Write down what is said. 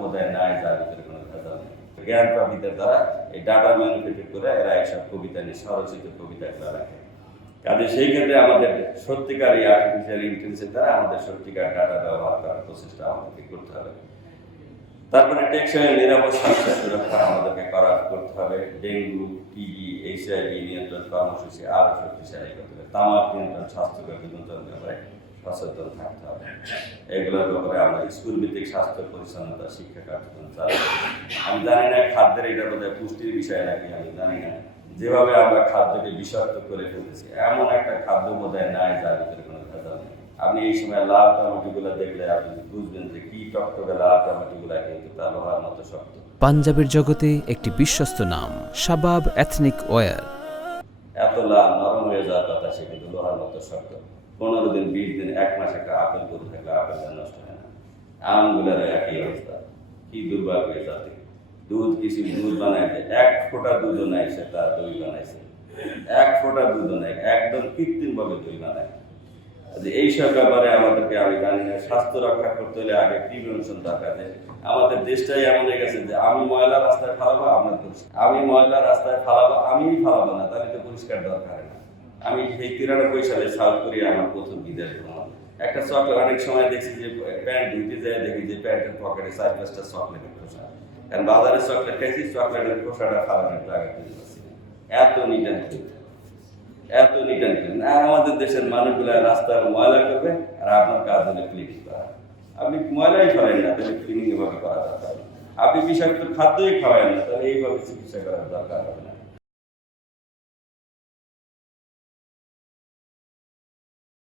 বোধহয় নাই যার ভিতরে কোনো ভেজাল নেই। জ্ঞান প্রাপ্তিদের দ্বারা এই ডাটা ম্যানিপুলেট করে এরা এইসব কবিতা নিয়ে স্বরচিত কবিতাগুলো রাখে। কাজে সেই ক্ষেত্রে আমাদের সত্যিকার এই আর্টিফিশিয়াল ইন্টেলিজেন্সের দ্বারা আমাদের সত্যিকার ডাটা ব্যবহার করার প্রচেষ্টা আমাদেরকে করতে হবে। তারপরে টেকসই নিরাপদ স্বাস্থ্য সুরক্ষা আমাদেরকে করতে হবে। ডেঙ্গু, টিবি, HIV নিয়ন্ত্রণ কর্মসূচি আরও শক্তিশালী করতে হবে। তামাক নিয়ন্ত্রণ, স্বাস্থ্যকর বিনোদন ব্যাপারে সচেতন থাকতে হবে। এগুলোর ব্যাপারে আমরা স্কুল ভিত্তিক স্বাস্থ্য পরিচ্ছন্নতা শিক্ষা কার্যক্রম চালাবো। আমি জানি না খাদ্যের এটা বোধহয় পুষ্টির বিষয় নাকি আমি জানি না, যেভাবে আমরা খাদ্যকে বিষাক্ত করে ফেলতেছি এমন একটা খাদ্য বোধহয় নাই যার ভিতরে কোনো ভেজাল নেই। আপনি এই সময় লাল টমেটোগুলো দেখলে আপনি বুঝবেন যে কি টকটকে লাল টমেটোগুলো কিন্তু তা লোহার মতো শক্ত। পাঞ্জাবের জগতে একটি বিশ্বস্ত নাম শাবাব এথনিক ওয়্যার। এত লাল নরম হয়ে যাওয়ার কথা, সে কিন্তু লোহার মতো শক্ত। 15 দিন 20 দিন 1 মাস একটা আপেল করে থাকলে আপেলটা নষ্ট হয় না। আমগুলোর একই অবস্থা। কি দুর্ভাগ্য জাতি। দুধ বানাইছে, 1 ফোঁটা দুধও নাই, সে তার দই বানাইছে। 1 ফোঁটা দুধও নাই, একদম কৃত্রিমভাবে দই বানায়। এইসব ব্যাপারে আমাদেরকে আমি জানি না, স্বাস্থ্য রক্ষা করতে হলে আগে প্রিভেনশন দরকার। আমাদের দেশটাই এমন হয়ে গেছে যে আমি ময়লা রাস্তায় ফালাবো, আপনার পরিষ্কার। আমি ময়লা রাস্তায় ফালাবো, আমিই ফালাবো না, তাহলে তো পরিষ্কার দরকার না। আমি সেই 93 সালে সাউথ কোরিয়া আমার প্রথম বিদেশ ভ্রমণ। একটা চকলেট অনেক সময় দেখছি যে প্যান্ট ধুইতে যায়, দেখি যে প্যান্টের পকেটে 4-5টা চকলেটের খোসা। কারণ বাজারে চকলেট খাইছি, চকলেটের খোসাটা ফালানোর জায়গা খুঁজে পাচ্ছি না। এত নিট অ্যান্ড ক্লিন। আর আমাদের দেশের মানুষগুলা রাস্তার ময়লা করবে, আর আপনার কাজ হলে ক্লিনিং করা। আপনি ময়লাই ফেলেন না, তাহলে ক্লিনিং এভাবে করা দরকার। আপনি বিষাক্ত খাদ্যই খাওয়ান না, তাহলে এইভাবে চিকিৎসা করার দরকার হবে না।